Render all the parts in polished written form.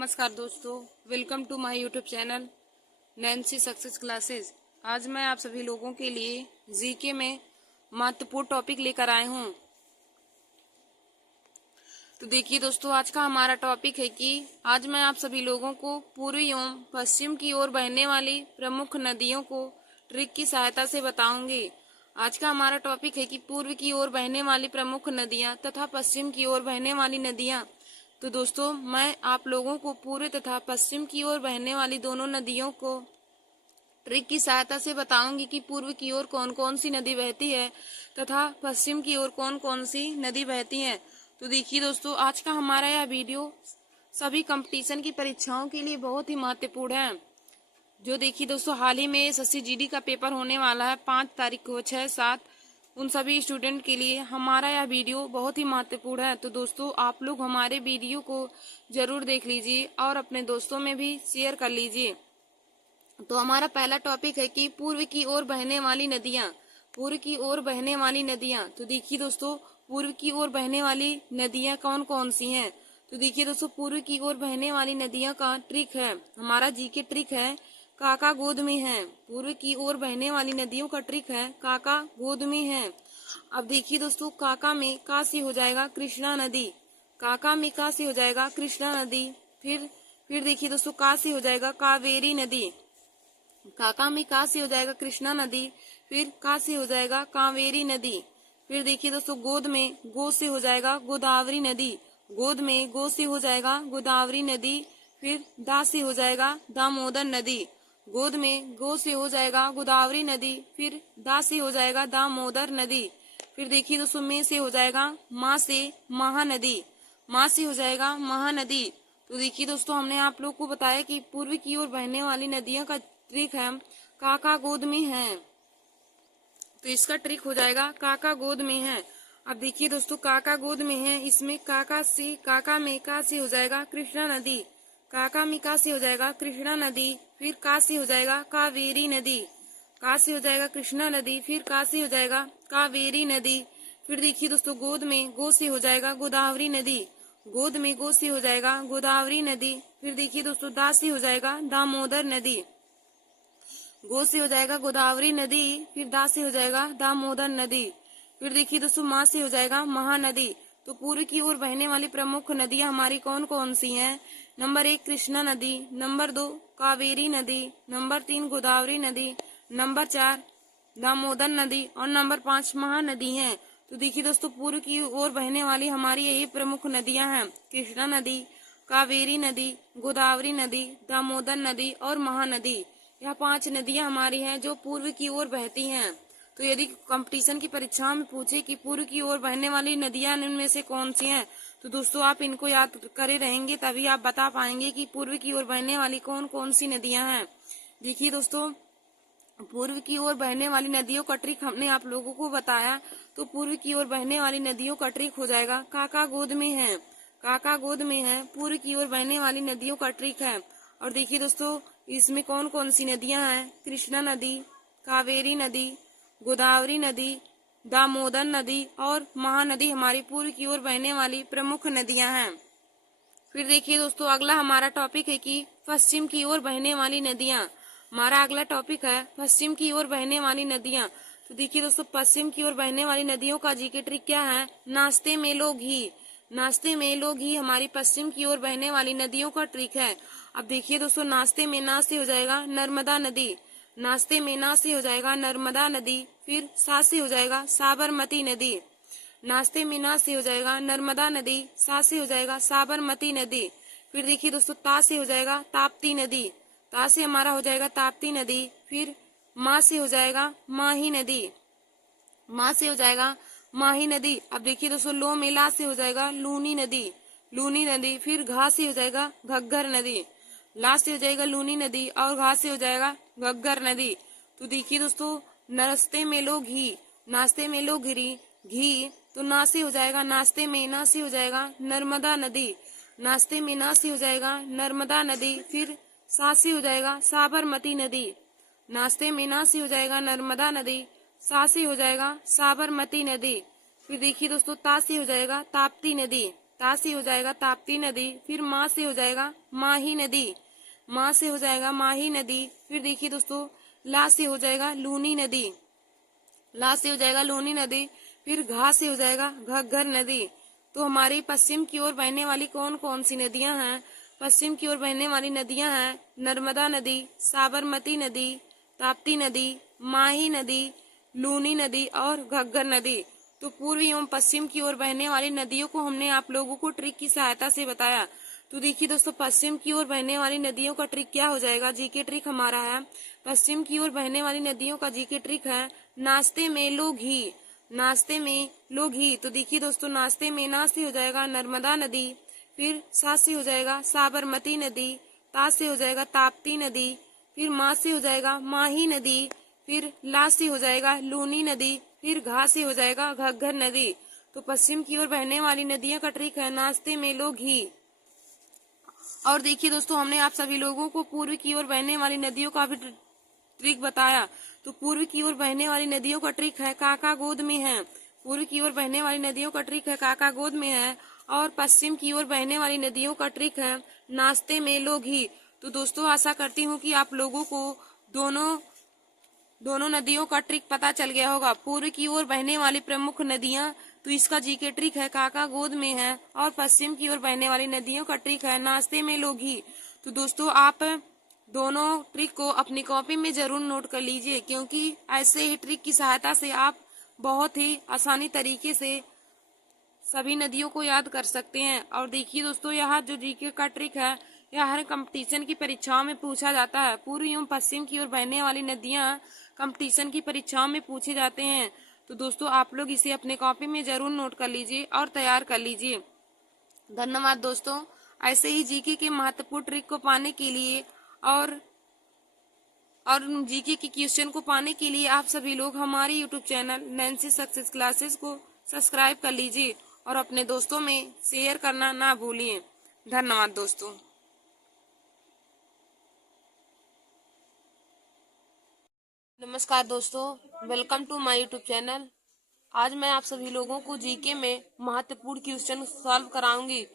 नमस्कार दोस्तों, welcome to my YouTube channel Nancy success classes. आज मैं आप सभी लोगों के लिए जीके में महत्वपूर्ण टॉपिक लेकर आए हूं। तो देखिए दोस्तों, आज का हमारा टॉपिक है कि आज मैं आप सभी लोगों को पूर्व एवं पश्चिम की ओर बहने वाली प्रमुख नदियों को ट्रिक की सहायता से बताऊंगी। आज का हमारा टॉपिक है कि पूर्व की ओर बहने वाली प्रमुख नदियां तथा पश्चिम की ओर बहने वाली नदियां। तो दोस्तों, मैं आप लोगों को पूर्व तथा पश्चिम की ओर बहने वाली दोनों नदियों को ट्रिक की सहायता से बताऊंगी कि पूर्व की ओर कौन कौन सी नदी बहती है तथा पश्चिम की ओर कौन कौन सी नदी बहती है। तो देखिए दोस्तों, आज का हमारा यह वीडियो सभी कंपटीशन की परीक्षाओं के लिए बहुत ही महत्वपूर्ण है। जो देखिए दोस्तों, हाल ही में एसएससी जीडी का पेपर होने वाला है 5 तारीख को 6-7। उन सभी स्टूडेंट के लिए हमारा यह वीडियो बहुत ही महत्वपूर्ण है। तो दोस्तों, आप लोग हमारे वीडियो को जरूर देख लीजिए और अपने दोस्तों में भी शेयर कर लीजिए। तो हमारा पहला टॉपिक है कि पूर्व की ओर बहने वाली नदियां। पूर्व की ओर बहने वाली नदियां। तो देखिए दोस्तों, पूर्व की ओर बहने वाली नदियां कौन कौन सी हैं। तो देखिए दोस्तों, पूर्व की ओर बहने वाली नदियां का ट्रिक है, हमारा जीके ट्रिक है काका गोद में है। पूर्व की ओर बहने वाली नदियों का ट्रिक है काका गोद में है। अब देखिए दोस्तों, काका में का से हो जाएगा कृष्णा नदी। काका में का से हो जाएगा कृष्णा नदी। फिर देखिए दोस्तों, का से हो जाएगा कावेरी नदी। काका में का से हो जाएगा कृष्णा नदी। फिर का से हो जाएगा कावेरी नदी। फिर देखिए दोस्तों, गोद में गो से हो जाएगा गोदावरी नदी। गोद में गो से हो जाएगा गोदावरी नदी। फिर दा से हो जाएगा दामोदर नदी। गोद में गो से हो जाएगा गोदावरी नदी। फिर दा से हो जाएगा दामोदर नदी। फिर देखिए दोस्तों, में से हो जाएगा माँ से महानदी। माँ से हो जाएगा महानदी। तो देखिए दोस्तों, हमने आप लोग को बताया कि पूर्व की ओर बहने वाली नदियों का ट्रिक है काका गोद में है। तो इसका ट्रिक हो जाएगा काका गोद में है। अब देखिए दोस्तों, काका गोद में है, इसमें काका में का से हो जाएगा कृष्णा नदी। काका में का से हो जाएगा कृष्णा नदी। फिर का से हो जाएगा कावेरी नदी। का से हो जाएगा कृष्णा नदी। फिर का से हो जाएगा कावेरी नदी। फिर देखिए दोस्तों, गोद में गो से हो जाएगा गोदावरी नदी। गोद में गो से हो जाएगा गोदावरी नदी। फिर देखिए दोस्तों, दा से हो जाएगा दामोदर नदी। गो से हो जाएगा गोदावरी नदी। फिर दा से हो जाएगा दामोदर नदी। फिर देखिए दोस्तों, माँ से हो जाएगा महानदी। तो पूर्व की ओर बहने वाली प्रमुख नदियां हमारी कौन कौन सी हैं। नंबर 1 कृष्णा नदी, नंबर 2 कावेरी नदी, नंबर 3 गोदावरी नदी, नंबर 4 दामोदर नदी और नंबर 5 महानदी है। तो देखिए दोस्तों, पूर्व की ओर बहने वाली हमारी यही प्रमुख नदियां हैं, कृष्णा नदी, कावेरी नदी, गोदावरी नदी, दामोदर नदी और महानदी। यह 5 नदियां हमारी हैं जो पूर्व की ओर बहती हैं। तो यदि कंपटीशन की परीक्षाओं में पूछे कि पूर्व की ओर बहने वाली नदियां इनमें से कौन सी हैं, तो दोस्तों आप इनको याद करे रहेंगे, तभी आप बता पाएंगे कि पूर्व की ओर बहने वाली कौन कौन सी नदियां हैं। देखिए दोस्तों, पूर्व की ओर बहने वाली नदियों का ट्रिक हमने आप लोगों को बताया। तो पूर्व की ओर बहने वाली नदियों का ट्रिक हो जाएगा काका गोद में है। काका गोद में है पूर्व की ओर बहने वाली नदियों का ट्रिक है। और देखिए दोस्तों, इसमें कौन कौन सी नदियां हैं, कृष्णा नदी, कावेरी नदी, गोदावरी नदी, दामोदर नदी और महानदी हमारी पूर्व की ओर बहने वाली प्रमुख नदियां हैं। फिर देखिए दोस्तों, अगला हमारा टॉपिक है कि पश्चिम की ओर बहने वाली नदियां। हमारा अगला टॉपिक है पश्चिम की ओर बहने वाली नदियां। तो देखिए दोस्तों, पश्चिम की ओर बहने वाली नदियों का जीके ट्रिक क्या है, नाश्ते में लो घी। नाश्ते में लो घी हमारी पश्चिम की ओर बहने वाली नदियों का ट्रिक है। अब देखिए दोस्तों, नाश्ते में ना से हो जाएगा नर्मदा नदी। नाश्ते में ना से हो जाएगा नर्मदा नदी। फिर सा से हो जाएगा साबरमती नदी। नाश्ते में ना से हो जाएगा नर्मदा नदी। सा से हो जाएगा साबरमती नदी। फिर देखिए दोस्तों, ता से हो जाएगा ताप्ती नदी। ता से हमारा हो जाएगा ताप्ती नदी। फिर माँ से हो जाएगा माही नदी। माँ से हो जाएगा माही नदी। अब देखिए दोस्तों, लो में ला से हो जाएगा लूनी नदी। लूनी नदी। फिर घा से हो जाएगा घग्गर नदी। ला से हो जाएगा लूनी नदी और घा से हो जाएगा घग्गर नदी। तो देखिए दोस्तों, नाश्ते में लो घी। नाश्ते में लो घी। तो ना से हो जाएगा नाश्ते में ना से हो जाएगा नर्मदा नदी। नाश्ते में ना से हो जाएगा नर्मदा नदी। फिर सा से हो जाएगा साबरमती नदी। नाश्ते में ना से हो जाएगा नर्मदा नदी। सा से हो जाएगा साबरमती नदी। फिर देखिए दोस्तों, ता से हो जाएगा ताप्ती नदी। ता से हो जाएगा ताप्ती नदी, फिर माँ से हो जाएगा माही नदी, माँ से हो जाएगा माही नदी। फिर देखिए दोस्तों ला से हो जाएगा लूनी नदी, ला से हो जाएगा लूनी नदी। फिर घा से हो जाएगा घग्गर नदी। तो हमारी पश्चिम की ओर बहने वाली कौन कौन सी नदियां हैं? पश्चिम की ओर बहने वाली नदियां हैं नर्मदा नदी, साबरमती नदी, ताप्ती नदी, माही नदी, लूनी नदी और घग्गर नदी। तो पूर्व एवं पश्चिम की ओर बहने वाली नदियों को हमने आप लोगों को ट्रिक की सहायता से बताया। तो देखिए दोस्तों पश्चिम की ओर बहने वाली नदियों का ट्रिक क्या हो जाएगा? जीके ट्रिक हमारा है, पश्चिम की ओर बहने वाली नदियों का जीके ट्रिक है नाश्ते में लो घी, नाश्ते में लो घी। तो देखिए दोस्तों नाश्ते में ना से हो जाएगा नर्मदा नदी, फिर सा से हो जाएगा साबरमती नदी, ता से हो जाएगा ताप्ती नदी, फिर माँ से हो जाएगा माही नदी, फिर ला से हो जाएगा लूनी नदी, फिर घा से हो जाएगा घग्गर नदी। तो पश्चिम की ओर बहने वाली नदियों का ट्रिक है नाश्ते में लो घी। और देखिए दोस्तों हमने आप सभी लोगों को पूर्व की ओर बहने वाली नदियों का भी ट्रिक बताया। तो पूर्व की ओर बहने वाली नदियों का ट्रिक है काका गोद में है, पूर्व की ओर बहने वाली नदियों का ट्रिक है काका गोद में है। और पश्चिम की ओर बहने वाली नदियों का ट्रिक है नाश्ते में लो घी। तो दोस्तों आशा करती हूँ कि आप लोगों को दोनों नदियों का ट्रिक पता चल गया होगा। पूर्व की ओर बहने वाली प्रमुख नदियां, तो इसका जीके ट्रिक है काका गोद में है, और पश्चिम की ओर बहने वाली नदियों का ट्रिक है नाश्ते में लो घी। तो दोस्तों आप दोनों ट्रिक को अपनी कॉपी में जरूर नोट कर लीजिए, क्योंकि ऐसे ही ट्रिक की सहायता से आप बहुत ही आसानी तरीके से सभी नदियों को याद कर सकते हैं। और देखिए दोस्तों यह जो जीके का ट्रिक है यह हर कंपटीशन की परीक्षाओं में पूछा जाता है। पूर्व एवं पश्चिम की ओर बहने वाली नदियां कंपटीशन की परीक्षाओं में पूछे जाते हैं। तो दोस्तों आप लोग इसे अपने कॉपी में जरूर नोट कर लीजिए और तैयार कर लीजिए। धन्यवाद दोस्तों। ऐसे ही जीके के महत्वपूर्ण ट्रिक को पाने के लिए और जीके के क्वेश्चन को पाने के लिए आप सभी लोग हमारे YouTube channel Nancy success classes को सब्सक्राइब कर लीजिए और अपने दोस्तों में शेयर करना ना भूलिए। धन्यवाद दोस्तों। नमस्कार दोस्तों, welcome to my YouTube channel. आज मैं आप सभी लोगों को जीके में महत्वपूर्ण क्वेश्चन सॉल्व कराऊंगी।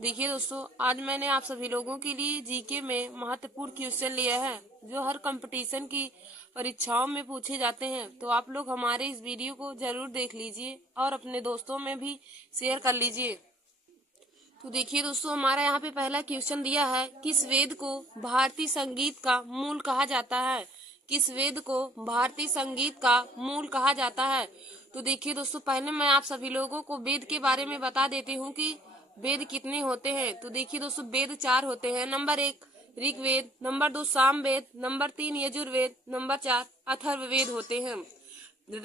देखिए दोस्तों आज मैंने आप सभी लोगों के लिए जीके में महत्वपूर्ण क्वेश्चन लिया है जो हर कंपटीशन की परीक्षाओं में पूछे जाते हैं। तो आप लोग हमारे इस वीडियो को जरूर देख लीजिए और अपने दोस्तों में भी शेयर कर लीजिए। तो देखिए दोस्तों हमारा यहाँ पे पहला क्वेश्चन दिया है किस वेद को भारतीय संगीत का मूल कहा जाता है? किस वेद को भारतीय संगीत का मूल कहा जाता है? तो देखिए दोस्तों पहले मैं आप सभी लोगों को वेद के बारे में बता देती हूँ कि वेद कितने होते हैं। तो देखिए दोस्तों वेद 4 होते हैं। Number 1 Rigveda, number 2 Samaveda, number 3 Yajurveda, number 4 Atharvaveda होते हैं।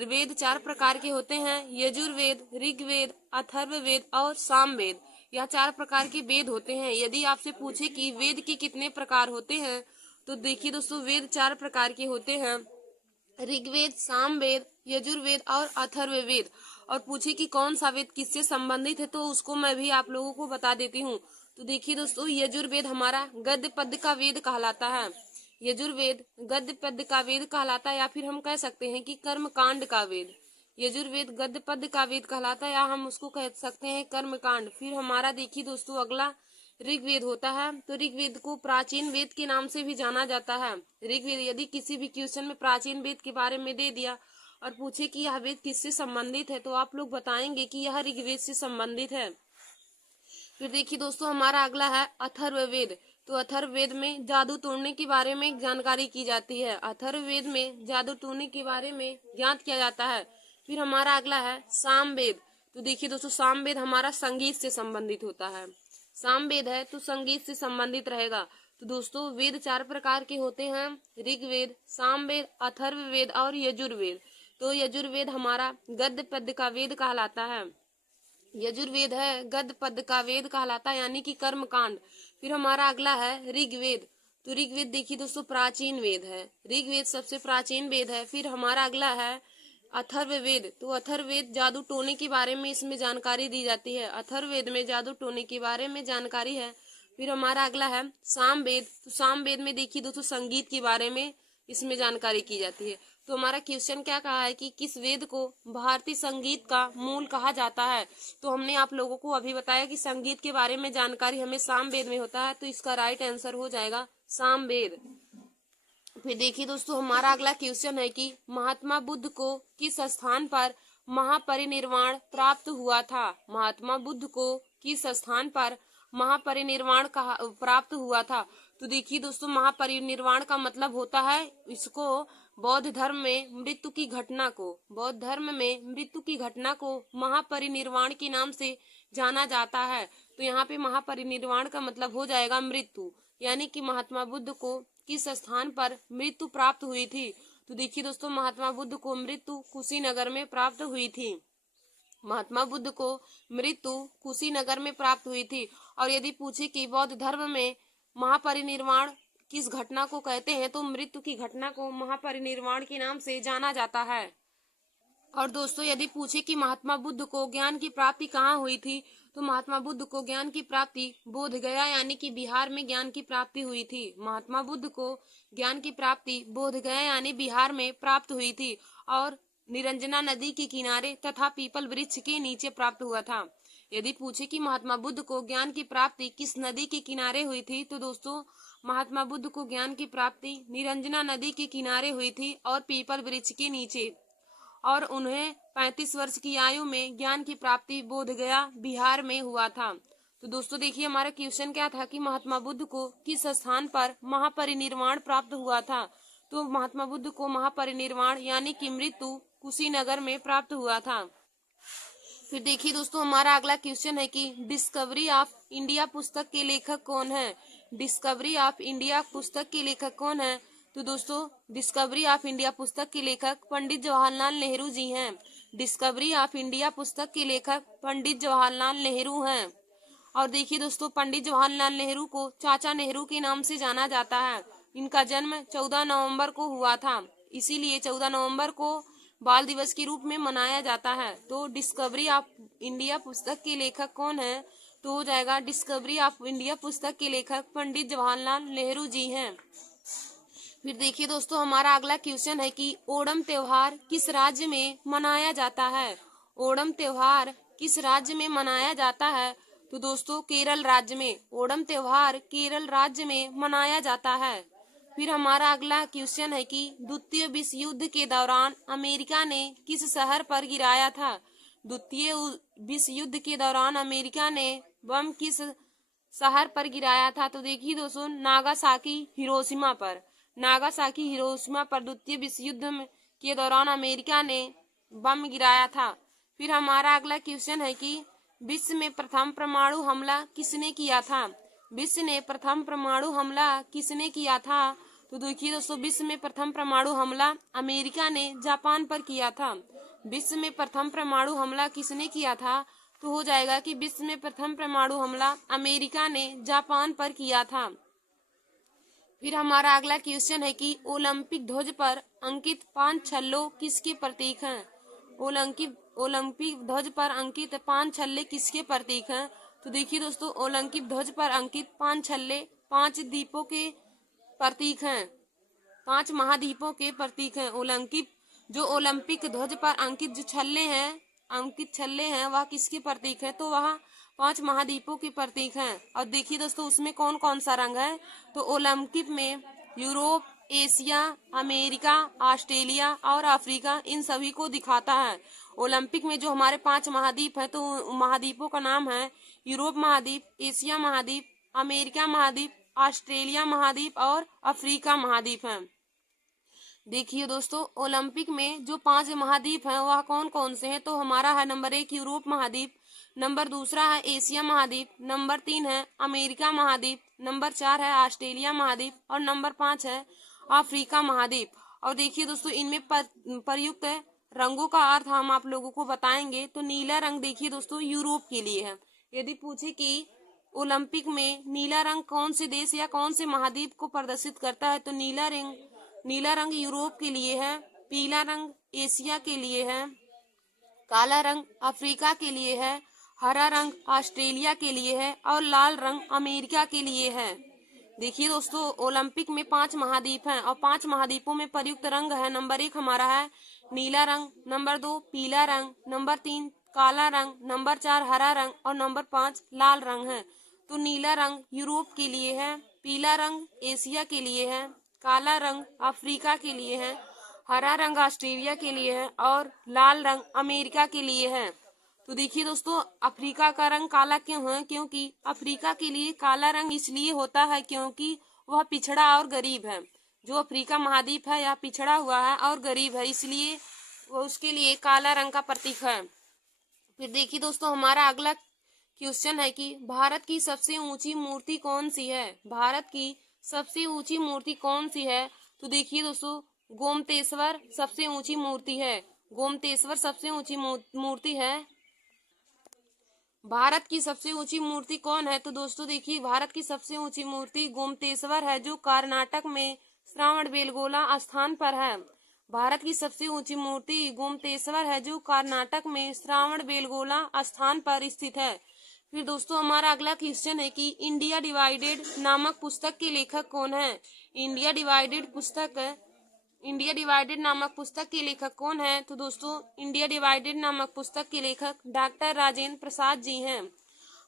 वेद 4 प्रकार के होते हैं, यजुर्वेद, ऋग्वेद, अथर्ववेद और सामवेद। यह 4 प्रकार के वेद होते हैं। यदि आपसे पूछे कि वेद के कितने प्रकार होते हैं तो देखिए दोस्तों वेद 4 प्रकार के होते हैं, ऋग्वेद, सामवेद, यजुर्वेद और अथर्ववेद। और पूछे कि कौन सा वेद किससे संबंधित है तो उसको मैं भी आप लोगों को बता देती हूँ। तो देखिए दोस्तों यजुर्वेद हमारा गद्य पद्य का वेद कहलाता है। यजुर्वेद गद्य पद्य का वेद कहलाता है, या फिर हम कह सकते हैं कि कर्म कांड का वेद। यजुर्वेद गद्य पद्य का वेद कहलाता है, या हम उसको कह सकते हैं कर्म कांड। फिर हमारा देखिए दोस्तों अगला ऋग्वेद होता है। तो ऋग्वेद को प्राचीन वेद के नाम से भी जाना जाता है। ऋग्वेद यदि किसी भी क्वेश्चन में प्राचीन वेद के बारे में दे दिया और पूछे कि यह वेद किससे संबंधित है तो आप लोग बताएंगे कि यह ऋग्वेद से संबंधित है। फिर देखिए दोस्तों हमारा अगला है अथर्ववेद। तो अथर्ववेद में जादू टोने के बारे में जानकारी की जाती है। अथर्ववेद में जादू टोने के बारे में ज्ञात किया जाता है। फिर हमारा अगला है सामवेद। तो देखिए दोस्तों सामवेद हमारा संगीत से संबंधित होता है। सामवेद है तो संगीत से संबंधित रहेगा। तो दोस्तों वेद 4 प्रकार के होते हैं, ऋग्वेद, सामवेद, अथर्ववेद और यजुर्वेद। तो यजुर्वेद हमारा गद्य पद्य का वेद कहलाता है। यजुर्वेद है गद्य पद्य का वेद कहलाता है, यानी कि कर्म कांड। फिर हमारा अगला है ऋग्वेद। तो ऋग्वेद देखिए दोस्तों प्राचीन वेद है, ऋग्वेद सबसे प्राचीन वेद है। फिर हमारा अगला है अथर्ववेद। तो अथर्ववेद जादू टोने के बारे में इसमें जानकारी दी जाती है। अथर्ववेद में जादू टोने के बारे में जानकारी है। फिर हमारा अगला है सामवेद। तो सामवेद में देखिए दोस्तों संगीत के बारे में इसमें जानकारी की जाती है। तो हमारा क्वेश्चन क्या कहा है कि किस वेद को भारतीय संगीत का मूल कहा जाता है। तो हमने आप लोगों को अभी बताया कि संगीत के बारे में जानकारी हमें सामवेद में होता है, तो इसका राइट आंसर हो जाएगा सामवेद। फिर देखिए दोस्तों, हमारा अगला क्वेश्चन है कि महात्मा बुद्ध को किस स्थान पर महापरिनिर्वाण प्राप्त हुआ था। महात्मा बुद्ध को किस स्थान पर महापरिनिर्वाण प्राप्त हुआ था। तो देखिए दोस्तों, महापरिनिर्वाण का मतलब होता है, इसको बौद्ध धर्म में मृत्यु की घटना को महापरिनिर्वाण के नाम से जाना जाता है। तो यहाँ पे महापरिनिर्वाण का मतलब हो जाएगा मृत्यु, यानी कि महात्मा बुद्ध को किस स्थान पर मृत्यु प्राप्त हुई थी। तो देखिए दोस्तों, महात्मा बुद्ध को मृत्यु कुशीनगर में प्राप्त हुई थी। महात्मा बुद्ध को मृत्यु कुशीनगर में प्राप्त हुई थी। और यदि पूछे कि बौद्ध धर्म में महापरिनिर्वाण किस घटना को कहते हैं, तो मृत्यु की घटना को महापरिनिर्वाण के नाम से जाना जाता है। और दोस्तों, यदि पूछे कि महात्मा बुद्ध को ज्ञान की प्राप्ति कहाँ हुई थी, तो महात्मा बुद्ध को ज्ञान की प्राप्ति बोध गया यानी कि बिहार में ज्ञान की प्राप्ति हुई थी। महात्मा बुद्ध को ज्ञान की प्राप्ति बोध गया यानी बिहार में प्राप्त हुई थी और निरंजना नदी के किनारे तथा पीपल वृक्ष के नीचे प्राप्त हुआ था। यदि पूछे कि महात्मा बुद्ध को ज्ञान की प्राप्ति किस नदी के किनारे हुई थी, तो दोस्तों महात्मा बुद्ध को ज्ञान की प्राप्ति निरंजना नदी के किनारे हुई थी और पीपल वृक्ष के नीचे। और उन्हें 35 वर्ष की आयु में ज्ञान की प्राप्ति बोध गया बिहार में हुआ था। तो दोस्तों देखिए, हमारा क्वेश्चन क्या था कि महात्मा बुद्ध को किस स्थान पर महापरिनिर्वाण प्राप्त हुआ था। तो महात्मा बुद्ध को महापरिनिर्वाण यानी कि मृत्यु कुशीनगर में प्राप्त हुआ था। फिर देखिए दोस्तों, हमारा अगला क्वेश्चन है कि डिस्कवरी ऑफ इंडिया पुस्तक के लेखक कौन है। डिस्कवरी ऑफ इंडिया पुस्तक के लेखक कौन है। तो दोस्तों, डिस्कवरी ऑफ इंडिया पुस्तक के लेखक पंडित जवाहरलाल नेहरू जी हैं। डिस्कवरी ऑफ इंडिया पुस्तक के लेखक पंडित जवाहरलाल नेहरू हैं। और देखिए दोस्तों, पंडित जवाहरलाल नेहरू को चाचा नेहरू के नाम से जाना जाता है। इनका जन्म 14 नवंबर को हुआ था, इसीलिए 14 नवंबर को बाल दिवस के रूप में मनाया जाता है। तो डिस्कवरी ऑफ इंडिया पुस्तक के लेखक कौन है, तो हो जाएगा डिस्कवरी ऑफ इंडिया पुस्तक के लेखक पंडित जवाहरलाल नेहरू जी हैं। फिर देखिए दोस्तों, हमारा अगला क्वेश्चन है कि ओणम त्योहार किस राज्य में मनाया जाता है। ओणम त्योहार किस राज्य में मनाया जाता है। तो दोस्तों, केरल राज्य में। ओणम त्योहार केरल राज्य में मनाया जाता है। फिर हमारा अगला क्वेश्चन है कि द्वितीय विश्व युद्ध के दौरान अमेरिका ने किस शहर पर गिराया था। द्वितीय विश्व युद्ध के दौरान अमेरिका ने बम किस शहर पर गिराया था। तो देखिए दोस्तों, नागासाकी हिरोशिमा पर। नागासाकी हिरोशिमा पर द्वितीय विश्व युद्ध के दौरान अमेरिका ने बम गिराया था। फिर हमारा अगला क्वेश्चन है कि विश्व में प्रथम परमाणु हमला किसने किया था। विश्व ने प्रथम परमाणु हमला किसने किया था। तो देखिए दोस्तों, विश्व में प्रथम परमाणु हमला अमेरिका ने जापान पर किया था। विश्व में प्रथम परमाणु हमला किसने किया था। तो हो जाएगा कि विश्व में प्रथम परमाणु हमला अमेरिका ने जापान पर किया था। फिर हमारा अगला क्वेश्चन है कि ओलंपिक ध्वज पर अंकित 5 छल्ले किसके प्रतीक हैं। ओलंपिक ध्वज पर अंकित 5 छल्ले किसके प्रतीक हैं। तो देखिए दोस्तों, ओलंपिक ध्वज पर अंकित 5 छल्ले 5 द्वीपों के प्रतीक हैं, 5 महाद्वीपों के प्रतीक हैं। ओलंपिक ध्वज पर अंकित जो छल्ले हैं वह किसके प्रतीक है। तो वह 5 महाद्वीपों के प्रतीक हैं। और देखिए दोस्तों, उसमें कौन कौन सा रंग है। तो ओलंपिक में यूरोप, एशिया, अमेरिका, ऑस्ट्रेलिया और अफ्रीका, इन सभी को दिखाता है। ओलंपिक में जो हमारे 5 महाद्वीप है, तो महाद्वीपों का नाम है यूरोप महाद्वीप, एशिया महाद्वीप, अमेरिका महाद्वीप, ऑस्ट्रेलिया महाद्वीप और अफ्रीका महाद्वीप है। देखिए दोस्तों, ओलंपिक में जो 5 महाद्वीप हैं वह कौन कौन से हैं। तो हमारा है नंबर 1 यूरोप महाद्वीप, नंबर 2 है एशिया महाद्वीप, नंबर 3 है अमेरिका महाद्वीप, नंबर 4 है ऑस्ट्रेलिया महाद्वीप और नंबर 5 है अफ्रीका महाद्वीप। और देखिए दोस्तों, इनमें प्रयुक्त रंगों का अर्थ हम आप लोगों को बताएंगे। तो नीला रंग देखिए दोस्तों यूरोप के लिए है। यदि पूछे कि ओलंपिक में नीला रंग कौन से देश या कौन से महाद्वीप को प्रदर्शित करता है, तो नीला रंग यूरोप के लिए है, पीला रंग एशिया के लिए है, काला रंग अफ्रीका के लिए है, हरा रंग ऑस्ट्रेलिया के लिए है और लाल रंग अमेरिका के लिए है। देखिए दोस्तों, ओलंपिक में 5 महाद्वीप हैं और 5 महाद्वीपों में प्रयुक्त रंग है। नंबर 1 हमारा है नीला रंग, नंबर 2 पीला रंग, नंबर 3 काला रंग, नंबर 4 हरा रंग और नंबर 5 लाल रंग है। तो नीला रंग यूरोप के लिए है, पीला रंग एशिया के लिए है, काला रंग अफ्रीका के लिए है, हरा रंग ऑस्ट्रेलिया के लिए है और लाल रंग अमेरिका के लिए है। तो देखिए दोस्तों, अफ्रीका का रंग काला क्यों है? क्योंकि अफ्रीका के लिए काला रंग इसलिए होता है क्योंकि वह पिछड़ा और गरीब है। जो अफ्रीका महाद्वीप है यह पिछड़ा हुआ है और गरीब है, इसलिए वह उसके लिए काला रंग का प्रतीक है। फिर देखिए दोस्तों, हमारा अगला क्वेश्चन है कि भारत की सबसे ऊंची मूर्ति कौन सी है? भारत की सबसे ऊंची मूर्ति कौन सी है? तो देखिए दोस्तों, गोमतेश्वर सबसे ऊंची मूर्ति है। गोमतेश्वर सबसे ऊंची मूर्ति है। भारत की सबसे ऊंची मूर्ति कौन है? तो दोस्तों देखिए, भारत की सबसे ऊंची मूर्ति गोमतेश्वर है, जो कर्नाटक में श्रावणबेलगोला स्थान पर है। भारत की सबसे ऊंची मूर्ति गोमतेश्वर है, जो कर्नाटक में श्रावणबेलगोला स्थान पर स्थित है। फिर दोस्तों, हमारा अगला क्वेश्चन है कि इंडिया डिवाइडेड नामक पुस्तक के लेखक कौन है? इंडिया डिवाइडेड नामक पुस्तक के लेखक कौन है? तो दोस्तों, इंडिया डिवाइडेड नामक पुस्तक के लेखक डॉक्टर राजेंद्र प्रसाद जी हैं।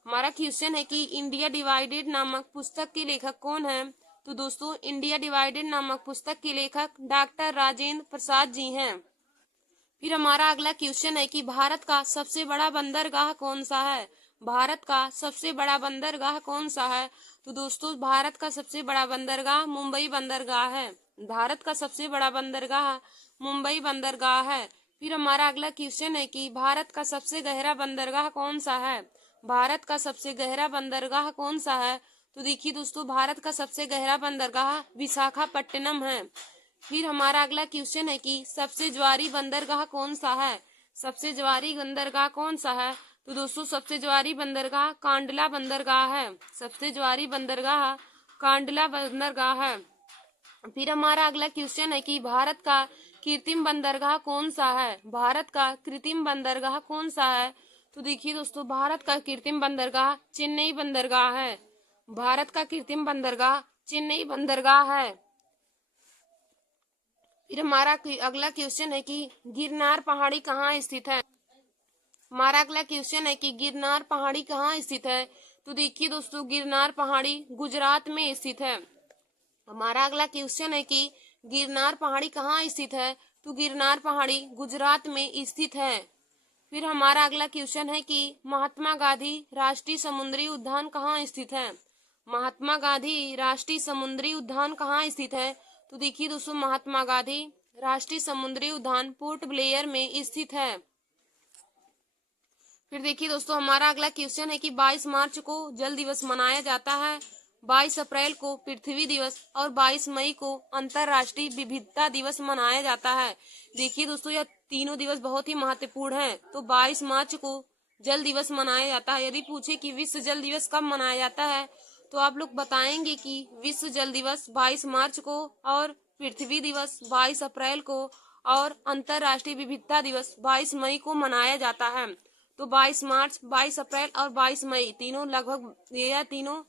हमारा क्वेश्चन है कि इंडिया डिवाइडेड नामक पुस्तक के लेखक कौन है? तो दोस्तों, इंडिया डिवाइडेड नामक पुस्तक के लेखक डॉक्टर राजेंद्र प्रसाद जी हैं। फिर हमारा अगला क्वेश्चन है कि भारत का सबसे बड़ा बंदरगाह कौन सा है? भारत का सबसे बड़ा बंदरगाह कौन सा है? तो दोस्तों, भारत का सबसे बड़ा बंदरगाह मुंबई बंदरगाह है। भारत का सबसे बड़ा बंदरगाह मुंबई बंदरगाह है। फिर हमारा अगला क्वेश्चन है कि भारत का सबसे गहरा बंदरगाह कौन सा है? भारत का सबसे गहरा बंदरगाह कौन सा है? तो देखिए दोस्तों, भारत का सबसे गहरा बंदरगाह विशाखापट्टनम है। फिर हमारा अगला क्वेश्चन है कि सबसे ज्वारी बंदरगाह कौन सा है? सबसे ज्वारी बंदरगाह कौन सा है? तो दोस्तों, सबसे ज्वारी बंदरगाह कांडला बंदरगाह है। सबसे ज्वारी बंदरगाह कांडला बंदरगाह है। फिर हमारा अगला क्वेश्चन है कि भारत का कृत्रिम बंदरगाह कौन सा है? भारत का कृत्रिम बंदरगाह कौन सा है? तो देखिए दोस्तों, भारत का कृत्रिम बंदरगाह चेन्नई बंदरगाह है। भारत का कृत्रिम बंदरगाह चेन्नई बंदरगाह है। फिर हमारा अगला क्वेश्चन है कि गिरनार पहाड़ी कहाँ स्थित है? हमारा अगला क्वेश्चन है कि गिरनार पहाड़ी कहाँ स्थित है? तो देखिए दोस्तों, गिरनार पहाड़ी गुजरात में स्थित है। हमारा अगला क्वेश्चन है कि गिरनार पहाड़ी कहाँ स्थित है? तो गिरनार पहाड़ी गुजरात में स्थित है। फिर हमारा अगला क्वेश्चन है कि महात्मा गांधी राष्ट्रीय समुद्री उद्यान कहाँ स्थित है? महात्मा गांधी राष्ट्रीय समुद्री उद्यान कहाँ स्थित है? तो देखिए दोस्तों, महात्मा गांधी राष्ट्रीय समुद्री उद्यान पोर्ट ब्लेयर में स्थित है। फिर देखिए दोस्तों, हमारा अगला क्वेश्चन है कि 22 मार्च को जल दिवस मनाया जाता है, 22 अप्रैल को पृथ्वी दिवस और 22 मई को अंतर्राष्ट्रीय विविधता दिवस मनाया जाता है। देखिए दोस्तों, यह तीनों दिवस बहुत ही महत्वपूर्ण हैं। तो 22 मार्च को जल दिवस मनाया जाता है। यदि पूछे कि विश्व जल दिवस कब मनाया जाता है, तो आप लोग बताएंगे कि विश्व जल दिवस 22 मार्च को और पृथ्वी दिवस 22 अप्रैल को और अंतर्राष्ट्रीय विविधता दिवस 22 मई को मनाया जाता है। तो 22 मार्च, 22 अप्रैल और 22 मई तीनों लगभग यह तीनों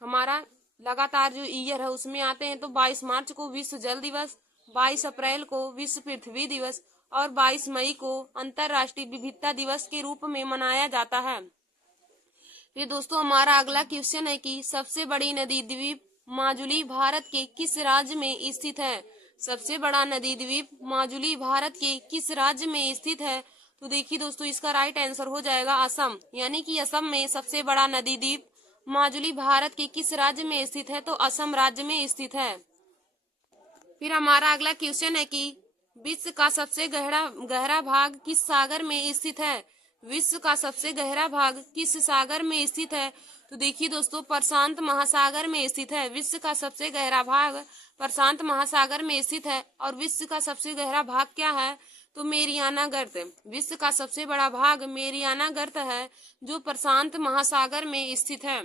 हमारा लगातार जो ईयर है उसमें आते हैं। तो 22 मार्च को विश्व जल दिवस, 22 अप्रैल को विश्व पृथ्वी दिवस और 22 मई को अंतर्राष्ट्रीय विविधता दिवस के रूप में मनाया जाता है। फिर दोस्तों, हमारा अगला क्वेश्चन है कि सबसे बड़ी नदी द्वीप माजुली भारत के किस राज्य में स्थित है? सबसे बड़ा नदी द्वीप माजुली भारत के किस राज्य में स्थित है? तो देखिए दोस्तों, इसका राइट आंसर हो जाएगा असम। यानी कि असम में सबसे बड़ा नदी द्वीप माजुली भारत के किस राज्य में स्थित है? तो असम राज्य में स्थित है। फिर हमारा अगला क्वेश्चन है कि विश्व का सबसे गहरा भाग किस सागर में स्थित है? विश्व का सबसे गहरा भाग किस सागर में स्थित है? तो देखिए दोस्तों, प्रशांत महासागर में स्थित है। विश्व का सबसे गहरा भाग प्रशांत महासागर में स्थित है। और विश्व का सबसे गहरा भाग क्या है? तो मेरियाना गर्त। विश्व का सबसे बड़ा भाग मेरियाना गर्त है, जो प्रशांत महासागर में स्थित है।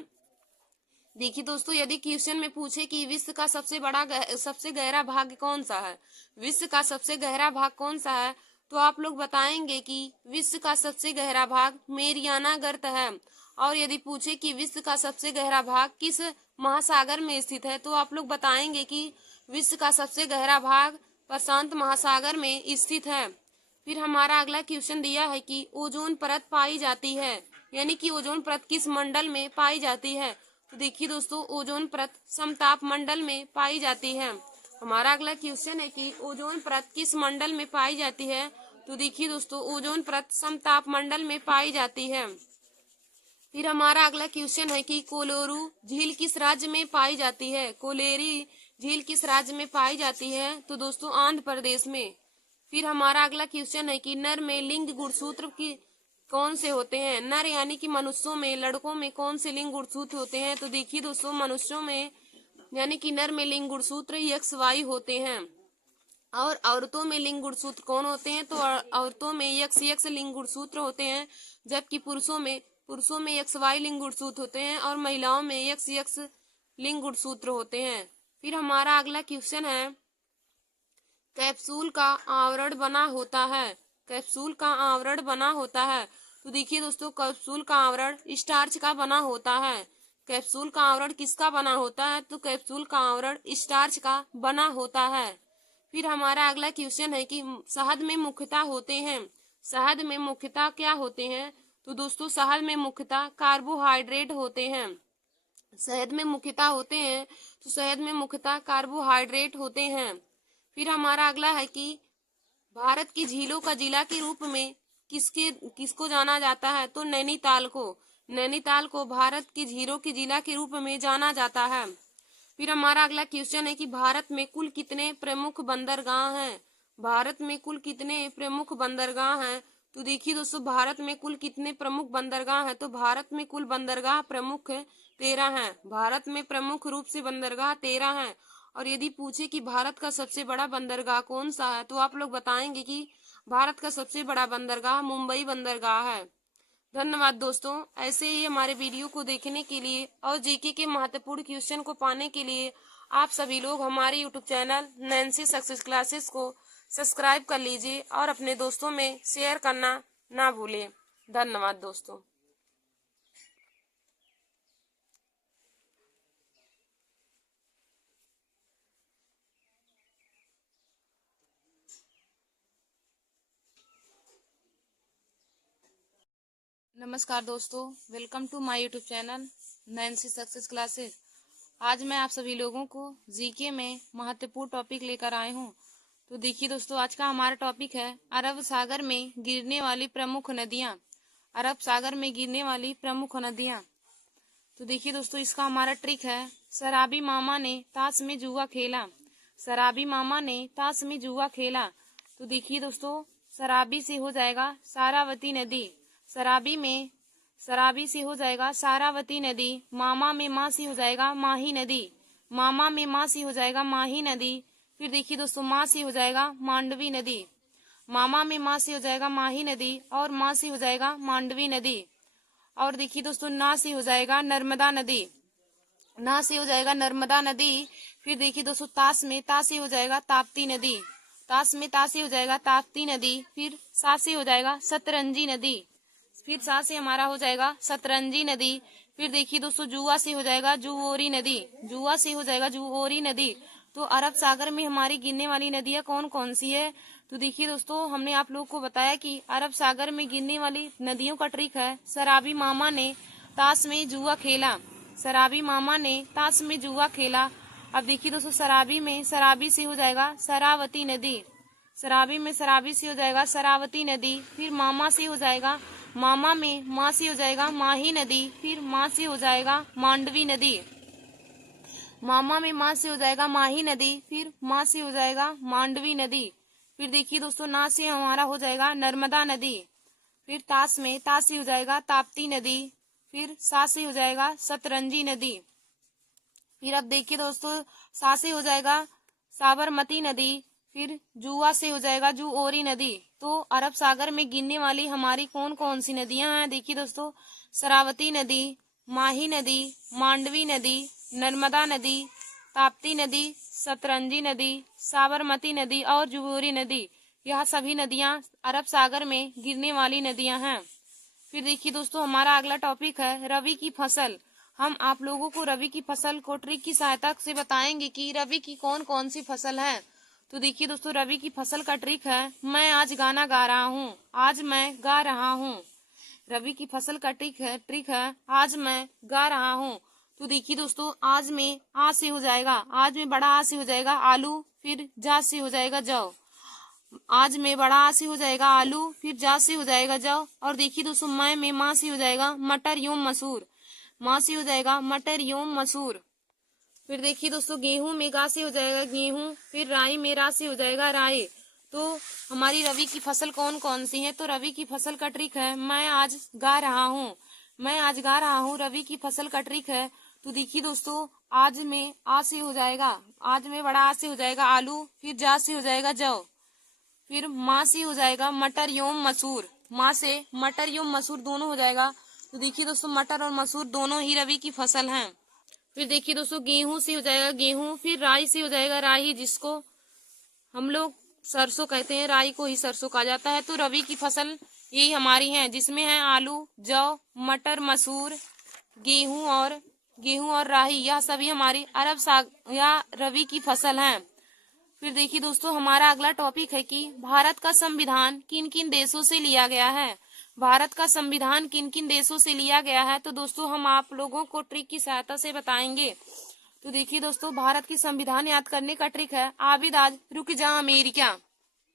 देखिए दोस्तों, यदि क्वेश्चन में पूछे कि विश्व का सबसे गहरा भाग कौन सा है, विश्व का सबसे गहरा भाग कौन सा है, तो आप लोग बताएंगे कि विश्व का सबसे गहरा भाग मेरियाना गर्त है। और यदि पूछे कि विश्व का सबसे गहरा भाग किस महासागर में स्थित है। तो आप लोग बताएंगे कि विश्व का सबसे गहरा भाग प्रशांत महासागर में स्थित है। फिर हमारा अगला क्वेश्चन दिया है कि ओजोन परत पाई जाती है, यानी कि ओजोन परत किस मंडल में पाई जाती है। तो देखिए दोस्तों, ओजोन परत समताप मंडल में पाई जाती है। हमारा अगला क्वेश्चन है कि ओजोन परत किस मंडल में पाई जाती है। तो देखिए दोस्तों, ओजोन परत समताप मंडल में पाई जाती है। फिर हमारा अगला क्वेश्चन है कि कोलोरू झील किस राज्य में पाई जाती है। कोलेरी झील किस राज्य में पाई जाती है। तो दोस्तों, आंध्र प्रदेश में। फिर हमारा अगला क्वेश्चन है कि नर में लिंग गुणसूत्र की कौन से होते हैं। नर यानी कि मनुष्यों में, लड़कों में कौन से लिंग गुणसूत्र होते हैं। तो देखिए दोस्तों, मनुष्यों में यानी कि नर में लिंग गुणसूत्र XY होते हैं। और औरतों में लिंग गुणसूत्र कौन होते हैं। तो औरतों में XX लिंग गुणसूत्र होते हैं, जबकि पुरुषों में XY लिंग गुणसूत्र होते हैं और महिलाओं में XX लिंग गुणसूत्र होते हैं। फिर हमारा अगला क्वेश्चन है, कैप्सूल का आवरण बना होता है। कैप्सूल का आवरण बना होता है। तो देखिए दोस्तों, कैप्सूल का आवरण स्टार्च का बना होता है। कैप्सूल का आवरण किसका बना होता है। तो कैप्सूल का आवरण स्टार्च का बना होता है। फिर हमारा अगला क्वेश्चन है कि शहद में मुख्यतः होते हैं। शहद में मुख्यतः क्या होते हैं। तो दोस्तों, शहद में मुख्यतः कार्बोहाइड्रेट होते हैं। शहद में मुख्यतः होते हैं तो शहद में मुख्यतः कार्बोहाइड्रेट होते हैं। फिर हमारा अगला है कि भारत की झीलों का जिला के रूप में किसको जाना जाता है। तो नैनीताल को भारत की झीलों के जिला के रूप में जाना जाता है। फिर हमारा अगला क्वेश्चन है कि भारत में कुल कितने प्रमुख बंदरगाह हैं। भारत में कुल कितने प्रमुख बंदरगाह हैं। तो देखिए दोस्तों, भारत में कुल कितने प्रमुख बंदरगाह हैं। तो भारत में कुल बंदरगाह प्रमुख 13 हैं। भारत में प्रमुख रूप से बंदरगाह 13 हैं। और यदि पूछे कि भारत का सबसे बड़ा बंदरगाह कौन सा है, तो आप लोग बताएंगे कि भारत का सबसे बड़ा बंदरगाह मुंबई बंदरगाह है। धन्यवाद दोस्तों। ऐसे ही हमारे वीडियो को देखने के लिए और जीके के महत्वपूर्ण क्वेश्चन को पाने के लिए आप सभी लोग हमारे YouTube channel Nancy success classes को सब्सक्राइब कर लीजिए और अपने दोस्तों में शेयर करना ना भूलें। धन्यवाद दोस्तों। नमस्कार दोस्तों, welcome to my YouTube channel Nancy success classes. आज मैं आप सभी लोगों को जीके में महत्वपूर्ण टॉपिक लेकर आए हूँ। तो देखिए दोस्तों, आज का हमारा टॉपिक है अरब सागर में गिरने वाली प्रमुख नदियाँ। अरब सागर में गिरने वाली प्रमुख नदियाँ। तो देखिए दोस्तों, इसका हमारा ट्रिक है, शराबी मामा ने ताश में जुआ खेला। शराबी मामा ने ताश में जुआ खेला। तो देखिए दोस्तों, शराबी से हो जाएगा सारावती नदी। शराबी से हो जाएगा सारावती नदी। मामा में माँ से हो जाएगा माही नदी। मामा में माँ से हो जाएगा माही नदी। फिर देखिए दोस्तों, माँ से हो जाएगा मांडवी नदी। मामा में माँ से हो जाएगा माही नदी और माँ से हो जाएगा मांडवी नदी। और देखिए दोस्तों, ना से हो जाएगा नर्मदा नदी। ना से हो जाएगा नर्मदा नदी। फिर देखिए दोस्तों, ता से हो जाएगा ताप्ती नदी। ता से हो जाएगा ताप्ती नदी। फिर सा से हो जाएगा सतरंजी नदी। फिर सा से हमारा हो जाएगा सतरंजी नदी। फिर देखिए दोस्तों, जुआ से हो जाएगा जुओरी नदी। जुआ से हो जाएगा जुओरी नदी। तो अरब सागर में हमारी गिरने वाली नदियां कौन कौन सी है। तो देखिए दोस्तों, हमने आप लोगों को बताया कि अरब सागर में गिरने वाली नदियों का ट्रिक है, शराबी मामा ने ताश में जुआ खेला। शराबी मामा ने ताश में जुआ खेला। अब देखिए दोस्तों, शराबी से हो जाएगा शरावती नदी। शराबी में शराबी से हो जाएगा शरावती नदी। फिर मामा से हो जाएगा, मामा में माँ से हो जाएगा माही नदी। फिर माँ से हो जाएगा मांडवी नदी। मामा में माँ से हो जाएगा माही नदी। फिर माँ से हो जाएगा मांडवी नदी। फिर देखिए दोस्तों, ना से हमारा हो जाएगा नर्मदा नदी। फिर ता से हो जाएगा ताप्ती नदी। फिर सा से हो जाएगा सतरंजी नदी। फिर अब देखिए दोस्तों, सा से हो जाएगा साबरमती नदी। फिर जुआ से हो जाएगा जुओरी नदी। तो अरब सागर में गिरने वाली हमारी कौन कौन सी नदियां हैं। देखिए दोस्तों, शरावती नदी, माही नदी, मांडवी नदी, नर्मदा नदी, ताप्ती नदी, सतरंजी नदी, साबरमती नदी और जुओरी नदी। यह सभी नदियां अरब सागर में गिरने वाली नदियां हैं। फिर देखिए दोस्तों, हमारा अगला टॉपिक है रबी की फसल। हम आप लोगों को रबी की फसल को ट्रिक की सहायता से बताएंगे कि रबी की कौन कौन सी फसल है। तो देखिए दोस्तों, रबी की फसल का ट्रिक है, मैं आज गाना गा रहा हूँ। आज मैं गा रहा हूँ। रबी की फसल का ट्रिक है आज मैं गा रहा हूँ। तो देखिए दोस्तों, आज में आ से हो जाएगा, आज में बड़ा आ से हो जाएगा आलू, फिर जा से हो जाएगा जौ। आज में बड़ा आ से हो जाएगा आलू, फिर जा से हो जाएगा जौ। और देखिए दोस्तों, मैं में माँ से हो जाएगा मटर एवं मसूर। माँ से हो जाएगा मटर एवं मसूर। फिर देखिए दोस्तों, गेहूं में गा से हो जाएगा गेहूं, फिर राई में रा से हो जाएगा राई। तो हमारी रबी की फसल कौन कौन सी है? तो रबी की फसल का ट्रिक है, मैं आज गा रहा हूँ। मैं आज गा रहा हूँ, रबी की फसल का ट्रिक है। तो देखिए दोस्तों, आज में आ से हो जाएगा, आज में बड़ा आ से हो जाएगा आलू, फिर जा से हो जाएगा जौ, फिर माँ से हो जाएगा मटर एवं मसूर। माँ से मटर एवं मसूर दोनों हो जाएगा। तो देखिए दोस्तों, मटर और मसूर दोनों ही रबी की फसल हैं। फिर देखिए दोस्तों, गेहूं से हो जाएगा गेहूं, फिर राई से हो जाएगा राई, जिसको हम लोग सरसों कहते हैं, राई को ही सरसों कहा जाता है। तो रबी की फसल यही हमारी है, जिसमें है आलू, जौ, मटर, मसूर, गेहूं और राई। यह सभी हमारी अरब साग या रबी की फसल हैं। फिर देखिए दोस्तों, हमारा अगला टॉपिक है कि भारत का संविधान किन किन देशों से लिया गया है। भारत का संविधान किन किन देशों से लिया गया है, तो दोस्तों हम आप लोगों को ट्रिक की सहायता से बताएंगे। तो देखिए दोस्तों, भारत की संविधान याद करने का ट्रिक है, आबिद आज रुक जा अमेरिका।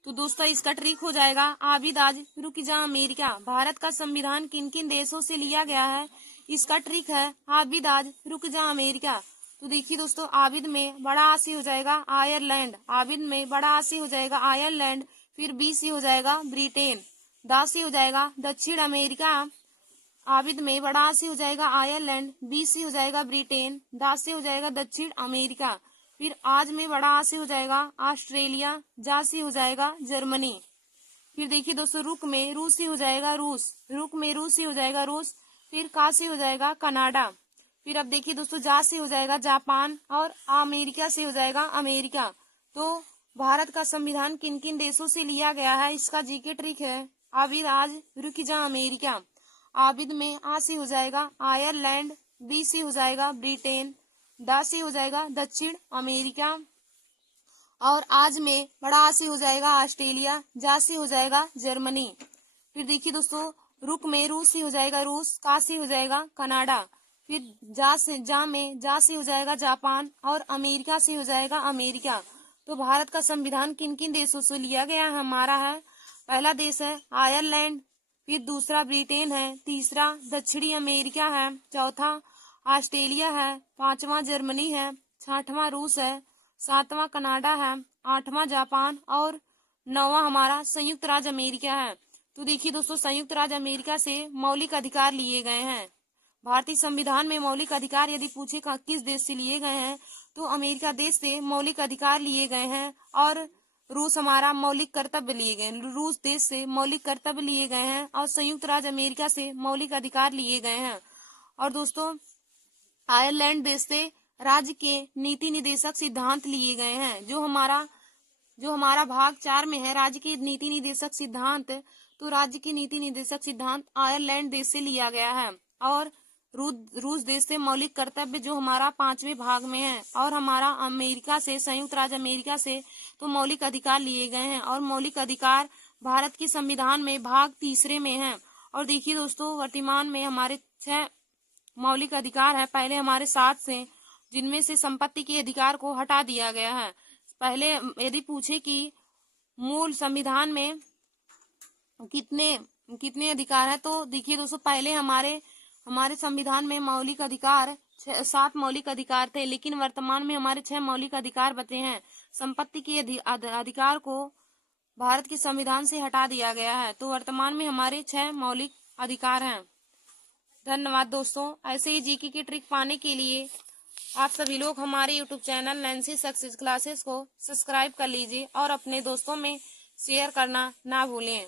तो दोस्तों, इसका ट्रिक हो जाएगा, आबिद आज रुक जा अमेरिका। भारत का संविधान किन किन देशों से लिया गया है, इसका ट्रिक है, आबिद आज रुक जा अमेरिका। तो देखिए दोस्तों, आबिद में बड़ा आ से हो जाएगा आयरलैंड। आबिद में बड़ा आ से हो जाएगा आयरलैंड, फिर बी से हो जाएगा ब्रिटेन, दा से हो जाएगा दक्षिण अमेरिका। आबिद में बड़ा आ से हो जाएगा आयरलैंड, बी से हो जाएगा ब्रिटेन, दा से हो जाएगा दक्षिण अमेरिका। फिर आज में बड़ा आ से हो जाएगा ऑस्ट्रेलिया, जा से हो जाएगा जर्मनी। फिर देखिए दोस्तों, रुक में रू से हो जाएगा रूस, रुक में रू से हो जाएगा रूस, फिर का से हो जाएगा कनाडा। फिर अब देखिए दोस्तों, जा से हो जाएगा जापान, और अमेरिका से हो जाएगा अमेरिका। तो भारत का संविधान किन किन देशों से लिया गया है, इसका जीके ट्रिक है, आबिद आज रुक जा अमेरिका। आबिद में आ से हो जाएगा आयरलैंड, बी से हो जाएगा ब्रिटेन, दा से हो जाएगा दक्षिण अमेरिका, और आज में बड़ा आ से हो जाएगा ऑस्ट्रेलिया, जा से हो जाएगा जर्मनी। फिर देखिए दोस्तों, रुक में रू से हो जाएगा रूस, का से हो जाएगा कनाडा, फिर जा से हो जाएगा जापान, और अमेरिका से हो जाएगा अमेरिका। तो भारत का संविधान किन किन देशों से लिया गया है हमारा है, पहला देश है आयरलैंड, फिर दूसरा ब्रिटेन है, तीसरा दक्षिणी अमेरिका है, चौथा ऑस्ट्रेलिया है, पांचवा जर्मनी है, छठवां रूस है, सातवां कनाडा है, आठवां जापान, और नौवां हमारा संयुक्त राज्य अमेरिका है। तो देखिए दोस्तों, संयुक्त राज्य अमेरिका से मौलिक अधिकार लिए गए हैं। भारतीय संविधान में मौलिक अधिकार यदि पूछे किस देश से लिए गए हैं, तो अमेरिका देश से मौलिक अधिकार लिए गए हैं। और रूस हमारा मौलिक कर्तव्य लिए गए, रूस देश से मौलिक कर्तव्य लिए गए हैं, और संयुक्त राज्य अमेरिका से मौलिक अधिकार लिए गए हैं। और दोस्तों, आयरलैंड देश से राज्य के नीति निदेशक सिद्धांत लिए गए हैं। जो हमारा भाग 4 में है, राज्य के नीति निदेशक सिद्धांत, तो राज्य के नीति निदेशक सिद्धांत आयरलैंड देश से लिया गया है। और रूस देश से मौलिक कर्तव्य जो हमारा 5वें भाग में है, और हमारा अमेरिका से, संयुक्त राज्य अमेरिका से तो मौलिक अधिकार लिए गए हैं। और मौलिक अधिकार भारत के संविधान में भाग 3 में है। और देखिए दोस्तों, वर्तमान में हमारे 6 मौलिक अधिकार है, पहले हमारे 7 से, जिनमें से संपत्ति के अधिकार को हटा दिया गया है। पहले यदि पूछे कि मूल संविधान में कितने अधिकार है, तो देखिए दोस्तों, पहले हमारे संविधान में मौलिक अधिकार 7 मौलिक अधिकार थे, लेकिन वर्तमान में हमारे 6 मौलिक अधिकार बचे हैं। संपत्ति के अधिकार को भारत के संविधान से हटा दिया गया है। तो वर्तमान में हमारे 6 मौलिक अधिकार हैं। धन्यवाद दोस्तों। ऐसे ही जीके की ट्रिक पाने के लिए आप सभी लोग हमारे YouTube channel Nancy success classes को सब्सक्राइब कर लीजिए, और अपने दोस्तों में शेयर करना ना भूलें।